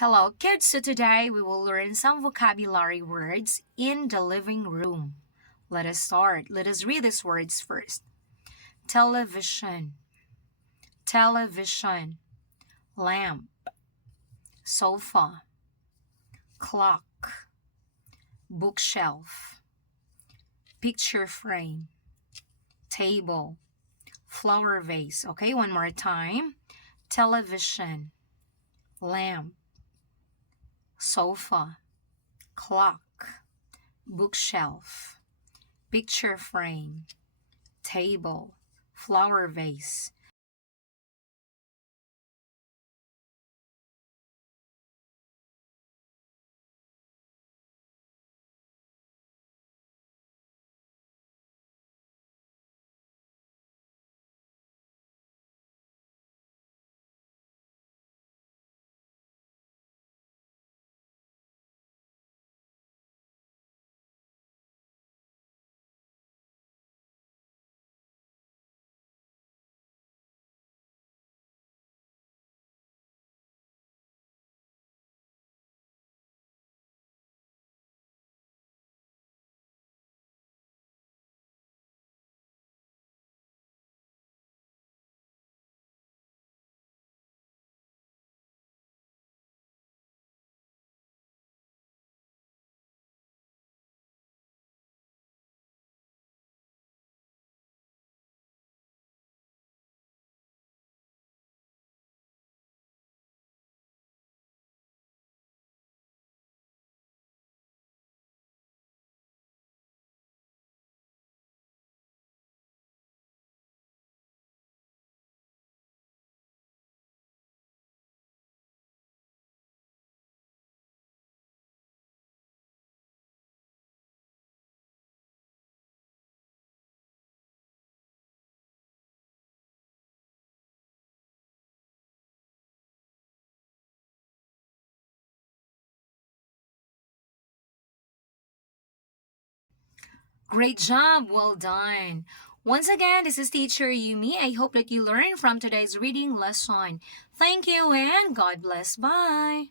Hello, kids. So today we will learn some vocabulary words in the living room. Let us start. Let us read these words first. Television, television, lamp, sofa, clock, bookshelf, picture frame, table, flower vase. Okay, one more time. Television, lamp, sofa, clock, bookshelf, picture frame, table, flower vase. Great job! Well done. Once again, this is teacher Yumi. I hope that you learned from today's reading lesson. Thank you and God bless. Bye.